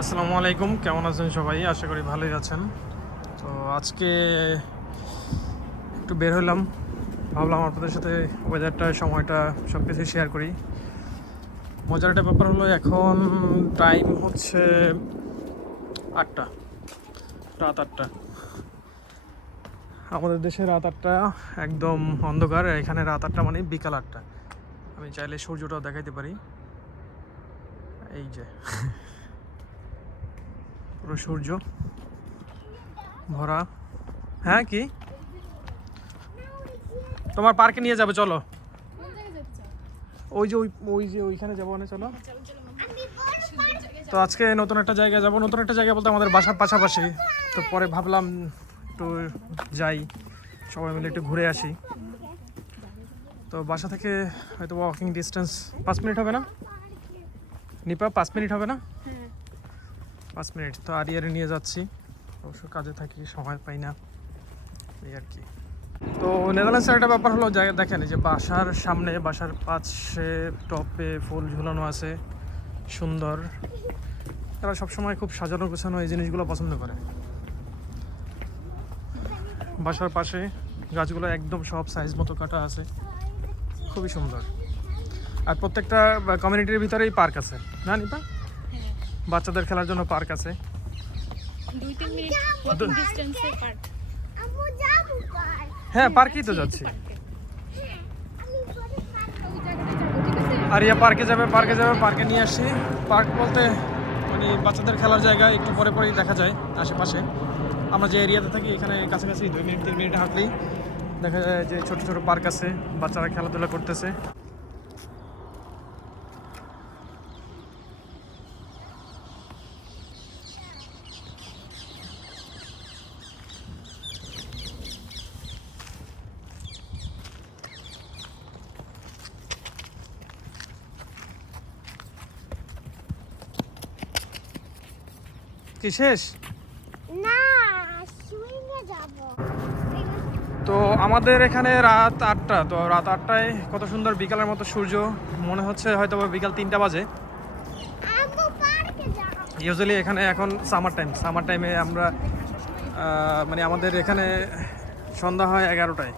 আসসালামু আলাইকুম, কেমন আছেন সবাই? আশা করি ভালোই আছেন। তো আজকে একটু বের হলাম, ভাবলাম আপনাদের সাথে ওয়েদারটা, সময়টা সব কিছু শেয়ার করি। মজার একটা ব্যাপার হলো, এখন টাইম হচ্ছে 8টা, রাত 8টা। আমাদের দেশে রাত 8টা একদম অন্ধকার, এখানে রাত 8টা মানে বিকাল 8টা। আমি চাইলে সূর্যটাও দেখাইতে পারি, এই যে পুরো সূর্য ভরা। হ্যাঁ, কি তোমার পার্কে নিয়ে যাবে? চলো। ওই যে ওইখানে যাবো না, চলো। তো আজকে নতুন একটা জায়গায় যাবো, নতুন একটা জায়গা বলতে আমাদের বাসার পাশাপাশি। তো পরে ভাবলাম একটু যাই, সবাই মিলে একটু ঘুরে আসি। তো বাসা থেকে হয়তো ওয়াকিং ডিস্টেন্স 5 মিনিট হবে না নিপা? 5 মিনিট হবে না? 5 মিনিট। তো আরিয়ারে নিয়ে যাচ্ছি, অবশ্য কাজে থাকি, সময় পাই না, এই আর কি। তো নেদারল্যান্ডসের একটা ব্যাপার হলো, দেখেন যে বাসার সামনে, বাসার পাশে টপে ফুল ঝুলানো আছে, সুন্দর। তারা সবসময় খুব সাজানো গোছানো এই জিনিসগুলো পছন্দ করে। বাসার পাশে গাছগুলো একদম সব সাইজ মতো কাটা আছে, খুবই সুন্দর। আর প্রত্যেকটা কমিউনিটির ভিতরেই পার্ক আছে, না নিপা? বাচ্চাদের খেলার জন্য পার্ক আছে। 2-3 মিনিট ডিসটেন্সে পার্ক। হ্যাঁ, পার্কেই তো যাচ্ছি। আরিয়া পার্কে যাবে, পার্কে নিয়ে আসি। পার্ক বলতে মানে বাচ্চাদের খেলার জায়গা, একটু পরে পরেই দেখা যায় আশেপাশে। আমরা যে এরিয়াতে থাকি এখানে কাছাকাছি 2 মিনিট 3 মিনিট হাঁটলেই দেখা যায় যে ছোট ছোট পার্ক আছে, বাচ্চারা খেলাধুলা করতেছে। কি শেষ? না, সুইংয়ে যাব। তো আমাদের এখানে রাত 8টা। তো রাত 8টায় কত সুন্দর বিকালের মতো সূর্য, মনে হচ্ছে হয়তো বিকাল 3টা বাজে। আমু পার্কে যাব। ইউজুয়ালি এখানে এখন সামার টাইমে আমরা মানে আমাদের এখানে সন্ধ্যা হয় 11টায়,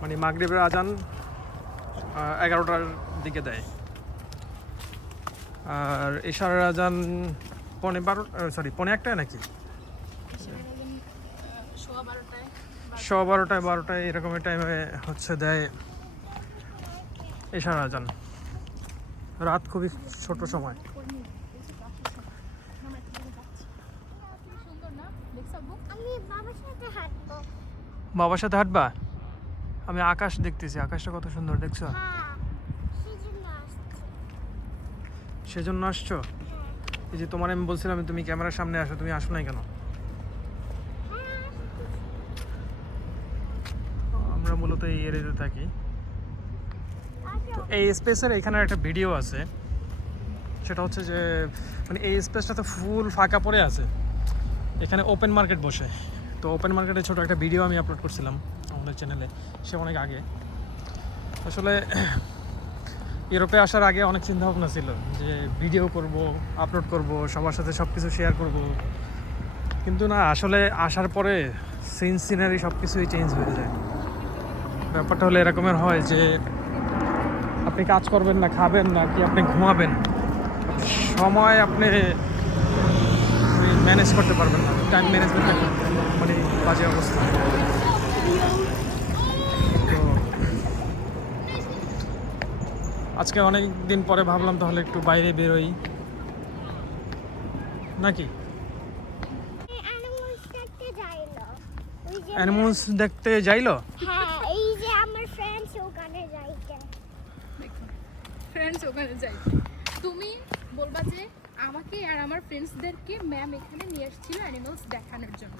মানে মাগরিবের আজান 11টার দিকে দেয়। আর ইশারার আজান পৌনে 1টায় নাকি 12টায় এরকমের টাইমে হচ্ছে দেয় ইশারার আজান। রাত খুবই ছোট সময়। আমি বাবার সাথে হাঁটবো। বাবার সাথে হাঁটবা? আমি আকাশ দেখতেছি, আকাশটা কত সুন্দর, দেখছো? হ্যাঁ, সেজন্য আসছি। সেজন্য আসছো? এই যে তোমার আমি বলছিলাম তুমি ক্যামেরার সামনে আসো, তুমি আসো নাই কেন? আমরা মূলত এই এরিয়াতে থাকি। তো এই স্পেসের এখানে একটা ভিডিও আছে, সেটা হচ্ছে যে মানে এই স্পেসটাতে ফুল ফাঁকা পড়ে আছে, এখানে ওপেন মার্কেট বসে। তো ওপেন মার্কেটে ছোট একটা ভিডিও আমি আপলোড করছিলাম আমাদের চ্যানেলে, সে অনেক আগে। আসলে ইউরোপে আসার আগে অনেক চিন্তা ভাবনা ছিল যে ভিডিও করব, আপলোড করব, সবার সাথে সব কিছু শেয়ার করব, কিন্তু না, আসলে আসার পরে সিনারি সব কিছুই চেঞ্জ হয়ে যায়। ব্যাপারটা হলো এরকমের হয় যে আপনি কাজ করবেন না, খাবেন না, কি আপনি ঘুমাবেন, সময় আপনি ম্যানেজ করতে পারবেন না, টাইম ম্যানেজমেন্ট মানে বাজে অবস্থা। তো আজকে অনেক দিন পরে ভাবলাম তাহলে একটু বাইরে বেরোই নাকি। অ্যানিমালস দেখতে যাইলো। ওই যে অ্যানিমালস দেখতে যাইলো? হ্যাঁ, এই যে আমার ফ্রেন্ডস ওখানে যাইছে। ফ্রেন্ডস ওখানে যাই, তুমি বলবা যে আমাকে আর আমার ফ্রেন্ডসদেরকে ম্যাম এখানে নিয়ে এসেছিল অ্যানিমালস দেখানোর জন্য।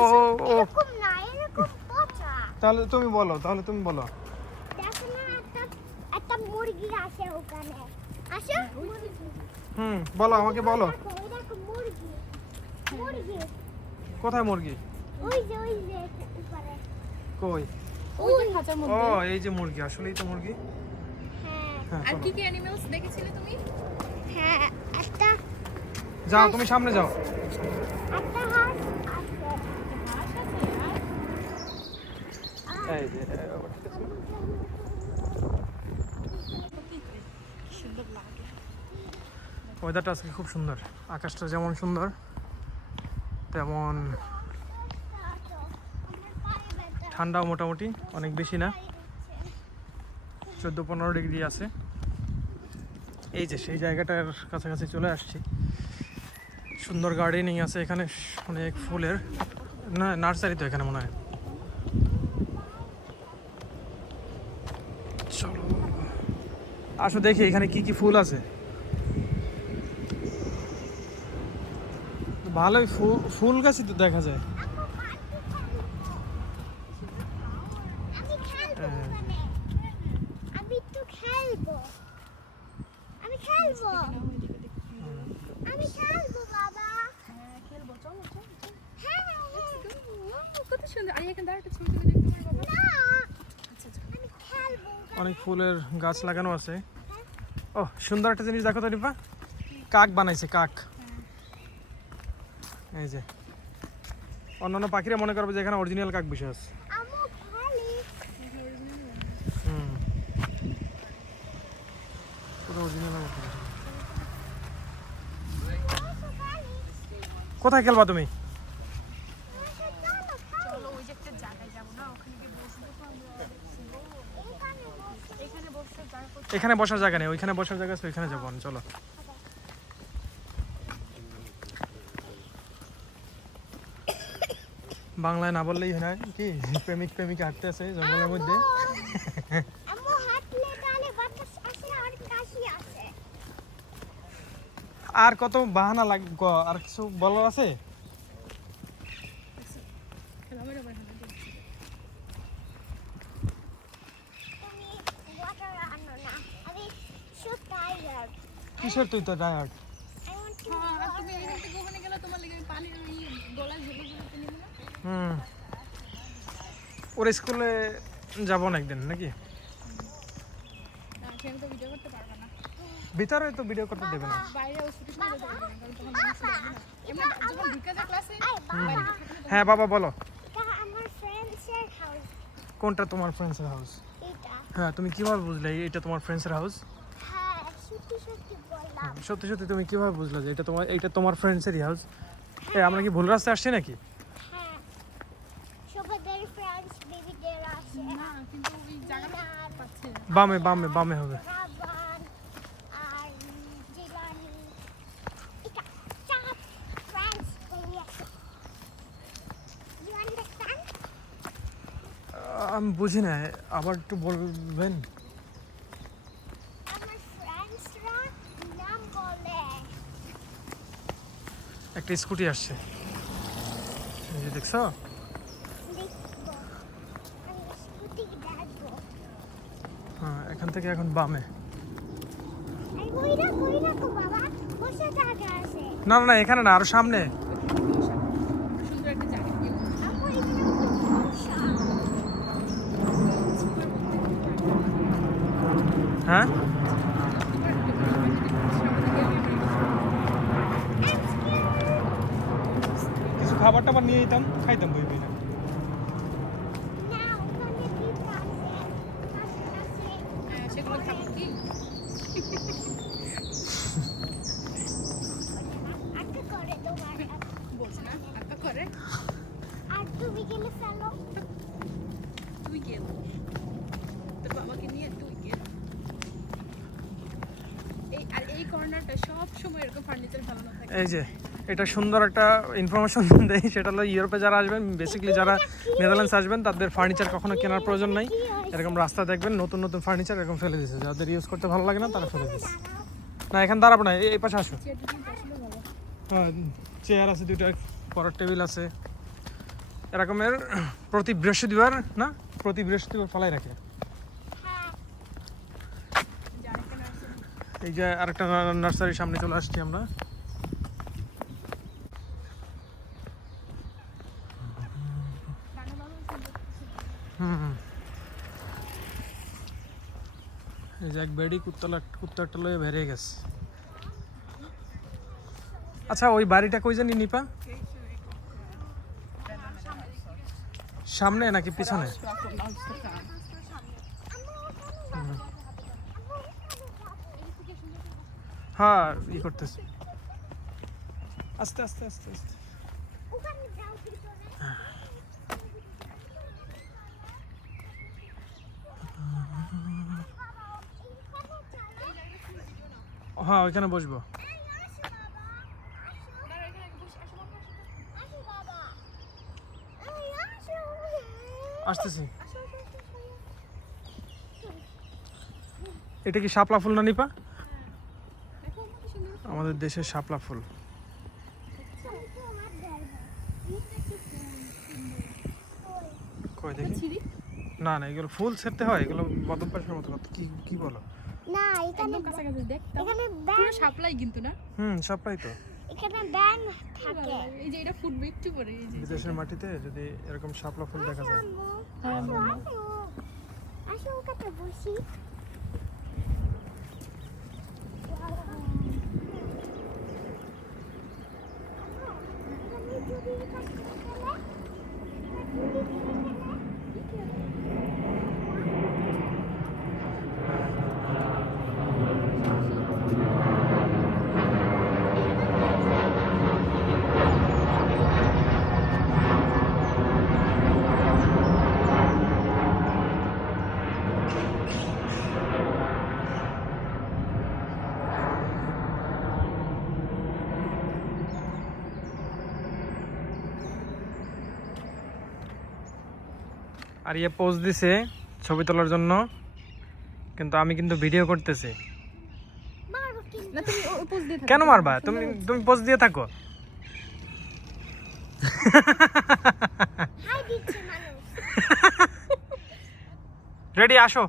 ও ও, এরকম না, এরকম পচা। তাহলে তুমি বলো। দেখো না, একটা মুরগি আছে ওখানে। আসো, বলো, আমাকে বলো। দেখো, ওই দেখো মুরগি। মুরগি। কোথায় মুরগি? ওই যে উপরে। কই? ওই যে খাঁচার ও, মধ্যে। এই যে মুরগি, আসলেই তো মুরগি। হ্যাঁ, হ্যাঁ, আর চলো। কি কি অ্যানিমালস দেখেছিলে তুমি? হ্যাঁ, একটা যাও তুমি সামনে যাও। একটা হাঁস আছে। হাঁস আছে আর এই যে কি সুন্দর লাগে। ওয়েদারটা আজকে খুব সুন্দর, আকাশটা যেমন সুন্দর তেমন ঠান্ডাও মোটামুটি, অনেক বেশি না, 14-15 ডিগ্রি আছে। এই যে সেই জায়গাটার কাছাকাছি চলে আসছি। সুন্দর গার্ডেনিং আছে এখানে, অনেক ফুলের, না নার্সারি তো এখানে মনে হয়। চলো আসো দেখি এখানে কি কি ফুল আছে। ভালোই ফুল গাছই তো দেখা যায়। আমি খেলবো হ্যাঁ। ওখানে। আমি তো খেলবো। আমি খেলবো। আমি খেলবো বাবা। হ্যাঁ খেলবো, চলো চলো চলো। হ্যাঁ কত সুন্দর। আর এখানে দাঁড়াটা ছবি তুলে দেখতে পারবো বাবা। না আচ্ছা আচ্ছা। আমি খেলবো। অনেক ফুলের গাছ লাগানো আছে। ও সুন্দর একটা জিনিস দেখো তো রিপা, কাক বানাইছে কাক। এই যে অন্যান্য পাখিরা মনে করবে যে এখানে অরিজিনাল কাক বসে আছে। আমু খালি। হুম, পুরো অরিজিনাল। কোথায় খেলবা তুমি? চলো ওই যে একটা জায়গায় যাবো না, ওখানে গিয়ে বসবো তো আমরা। এখানে বসে জায়গা করতে এখানে বসার জায়গা নেই, ওইখানে বসার জায়গা আছে, ওইখানে যাবো আমি। চলো বাংলায় না বললেই হয় না কি, প্রেমিক প্রেমিকা হাঁটতে আছে জঙ্গলের মধ্যে। আমু হাঁটলে তাহলে বাতাস আসে আর কাশি আসে। আর কত বাহানা লাগবে, আর কিছু বলার আছে? আমার আবার হাঁটা তুমি ওয়াটার আনো না। আমি so tired. কিসের তুই তো টায়ার্ড? I want to হ্যাঁ, আর তুমি এখান থেকে ওখানে গেলে তোমার লেগে পানির ওই গলায় ঝুলে ঝুলে নিবে না? হুম, ওর স্কুলে যাবো না একদিন নাকি? না, সেখানে তো ভিডিও করতে পারবে না। ভিতরে তো ভিডিও করতে দেবে না। বাইরে ও ছুটি করে দেবে না, কারণ তখন মানুষ দেখবে না। এমনি যখন ঢুকে যায় ক্লাসে, বাইরে থাকলে হ্যাঁ বাবা বলো, এটা আমার ফ্রেন্ডসের হাউস। কোনটা তোমার ফ্রেন্ডসের হাউস? এটা হ্যাঁ তুমি কিভাবে বুঝলে এটা তোমার ফ্রেন্ডসের হাউস? হ্যাঁ সত্যি সত্যি বললাম। সত্যি সত্যি তুমি কিভাবে বুঝলে যে এটা তোমার ফ্রেন্ডসেরই হাউস? আমরা কি ভুল রাস্তায় আসছি নাকি? হ্যাঁ সবাদের ফ্রেন্ডস বেবিদের আছে। না, কিন্তু ওই জায়গাটা পাচ্ছে না। বামে বামে বামে হবে। রাবান আর জিলানি এটা চার ফ্রেন্ডস বেবি আছে। You understand? আমি বুঝি না, আবার একটু বলবেন? আমার ফ্রেন্ডসরা নাম বলে। একটা স্কুটি আসছে, এই যে দেখছো? দেখবো আমি স্কুটি দেখবো। হ্যাঁ এখান থেকে এখন বামে। আর কই রাখো বাবা, বসে জায়গা আছে। না না না, এখানে না, আরো সামনে। সুন্দর একটা জায়গা গিয়ে বসে। আমার এখানে বসা। হ্যাঁ কিছু খাবার টাবার নিয়ে যেতাম, খাইতাম বই বই না। না ওখানে পিঠা আছে, কাশি আছে। হ্যাঁ, সেগুলো খাবো কি? আটকে করে তোমার। বলছি না, একটা করে আর তুমি গেলে ফেলো। তুই গেল, তোর বাবাকে নিয়ে তুই গেল। এই কর্নারটা সব সময় এরকম ফার্নিচার ভালো না থাকে। এই যে এটা সুন্দর একটা ইনফরমেশন দেয়, সেটা হলো ইউরোপে যারা আসবেন, বেসিক্যালি যারা নেদারল্যান্ডস আসবেন, তাদের ফার্নিচার কখনো কেনার প্রয়োজন নাই। এরকম রাস্তা দেখবেন নতুন নতুন ফার্নিচার এরকম ফেলে দিচ্ছে, যাদের ইউজ করতে ভালো লাগে না তারা ফেলে দিচ্ছে। না এখানে দাঁড়াবো না, এই পাশে আসো। চেয়ারটা কিন্তু আসলে ভালো। হ্যাঁ চেয়ার আছে দুইটা, পড়ার টেবিল আছে এরকমের। প্রতি বৃহস্পতিবার না, প্রতি বৃহস্পতিবার ফলাই রাখে। হ্যাঁ যে আরেকটা নার্সারি। এই যে আরেকটা নার্সারির সামনে চলে আসছি আমরা। বানানো সুন্দর। হুম, এই যে এক বেডি কুত্তা একটা লয়ে বেরিয়ে গেছে। আচ্ছা ওই বাড়িটা কই জানি নিপা? সামনে নাকি পিছনে? হ্যাঁ ই করতেছে, আস্তে আস্তে আস্তে আস্তে। ওখানে যাও ভিতরে। হ্যাঁ ওইখানে বসবো। আসতেছি। এটা কি শাপলা ফুল না নিপা? আমাদের দেশের শাপলা ফুল। কই দেখি। না না এগুলো ফুল ছেড়তে হয়, এগুলো বাদাম পাশের মতো কথা। কি কি বলো? না এখানে একদম কাছাকাছি দেখ, এখানে পুরো ব্যাং সাপ্লাই কিন্তু না, শাপলাই তো। এখানে ব্যাং থাকে। এই যে এটা ফুটবে একটু পরে, এই যে বিদেশের মাটিতে যদি এরকম শাপলা ফুল দেখা যায়। আম্মু, আসো আসো আসো ওখানে বসি। আর ইয়ে পোজ দিছে ছবি তোলার জন্য, কিন্তু আমি কিন্তু ভিডিও করতেছি। মারবো কিন্তু। না তুমি ওই পোজ দিয়ে থাকো। কেন মারবা? তুমি তুমি পোজ দিয়ে থাকো। হাই দিচ্ছে মানুষ। রেডি, আসো।